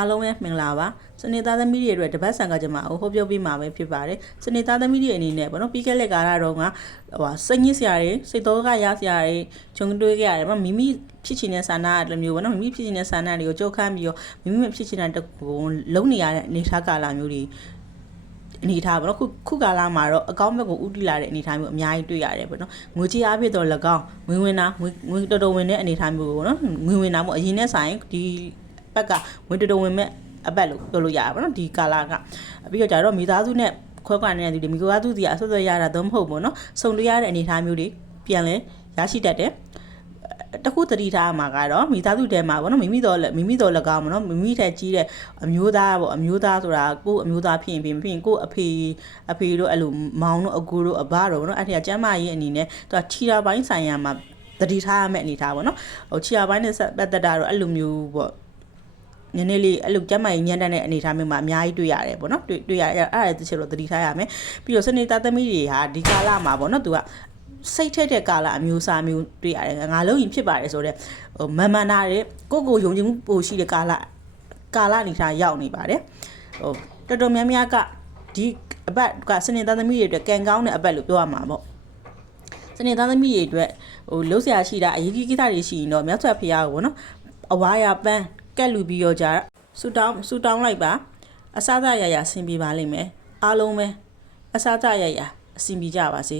အားလုံးပဲမင်္ဂလာပါစနေသားသမီးတွေအတွက်တပတ်ဆန်ကကြမှာဟောပြောပေးမှာပဲဖြစ်ပါတယ်စနေသားသမီးတွေအနေနဲ့ပေါ့နော်ပြီးခဲ့တဲ့ကာလတော့ကစိတ်ညစ်စရာတွေစိတ်တော့ကရစရာတွေဂျုံတွေးကြရတယ်မိမိဖြစ်ချင်တဲ့ဆန္ဒအလိုမျိုးပေါ့နော်မိမိဖြစ်ချင်တဲ့ဆန္ဒတွေကိုကြောက်ခမ်းပြီးတော့မိမိမဖြစ်ချင်တဲ့လုံးနေရတဲ့အနေထားကာလမျိုးတွေအနေထားပေါ့နော်ခုကာလမှာတော့အကောင့်ဘက်ကိုဥတီလာတဲ့အနေထားမျိုးအများကြီးတွေ့ရတယ်ပေါ့နော်ငွေကြေးအားဖြင့်တော့၎င်းငွေဝင်တာငွေတော်တော်ဝင်တဲ့အနေထားမျိုးပေါ့နော်ငွေဝင်တာမို့အရင်နဲ့ဆိုင်ဒီဘက်ကငွေတော်တော်ဝင်မဲ့အပတ်လို့ပြောလို့ရတာပေါ့နော်ဒီကာလကပြီးတော့ကြတော့မိသားစုနဲ့ခွဲခွာနေတဲ့သူတွေမိသားစုစီအဆွတ်ဆွတ်ရတာတော့မဟုတ်ဘူးနော်စုံရတဲ့အနေထားမျိုးတွေပြန်လဲရရှိတတ်တယ်တခုတတိထားမှာကတော့မိသားစုထဲမှာပေါ့နော်မိမိတော်၎င်းပေါ့နော်မိမိထက်ကြီးတဲ့အမျိုးသားပေါ့အမျိုးသားဆိုတာကိုယ့်အမျိုးသားဖြစ်ရင်မဖြစ်ရင်ကိုယ့်အဖေတို့အဲ့လိုမောင်တို့အကိုတို့အဘတို့ပေါ့နော်အဲ့ဒီကကျမ်းမာရေးအနေနဲ့သူကခြိတာပိုင်းဆိုင်ရာမှာတတိထားရမယ့်အနေထားပေါ့နော်ဟိုခြိတာပိုင်းနဲ့ပတ်သက်တာတော့အဲ့လိုမျိုးပေါ့နည်းနည်းလေးအဲ့လိုကျမ်းမာရေးညံ့တဲ့အနေထားမျိုးမှာအများကြီးတွေ့ရတယ်ပေါ့နော်တွေ့ရအဲ့ဒါတစ်ချက်တော့တတိထားရမယ်ပြီးတော့စနေသားသမီးတွေဟာဒီကာလမှာပေါ့နော်သူကစိတ်ထက်တဲ့ကာလအမျိုးအစားမျိုးတွေ့ရတယ်ငါလုံးရင်ဖြစ်ပါတယ်ဆိုတော့မန်နာတဲ့ကိုယုံကြည်မှုပိုရှိတဲ့ကာလအနေထားရောက်နေပါတယ်တော်တော်များများကဒီအပတ်ကစနေသားသမီးတွေအတွက်ကံကောင်းတဲ့အပတ်လို့ပြောရမှာပေါ့စနေသားသမီးတွေအတွက်လုံးဆရာရှိတာအရေးကြီးကိစ္စတွေရှိရင်တော့မြတ်စွာဘုရားကိုပေါ့နော်အဝါရပန်းကက်လူပြီးတော့ကြဆူတောင်းလိုက်ပါအစားအစာရဆင်ပြေပါလိမ့်မယ်အားလုံးပဲအစားအစာရအဆင်ပြေကြပါစေ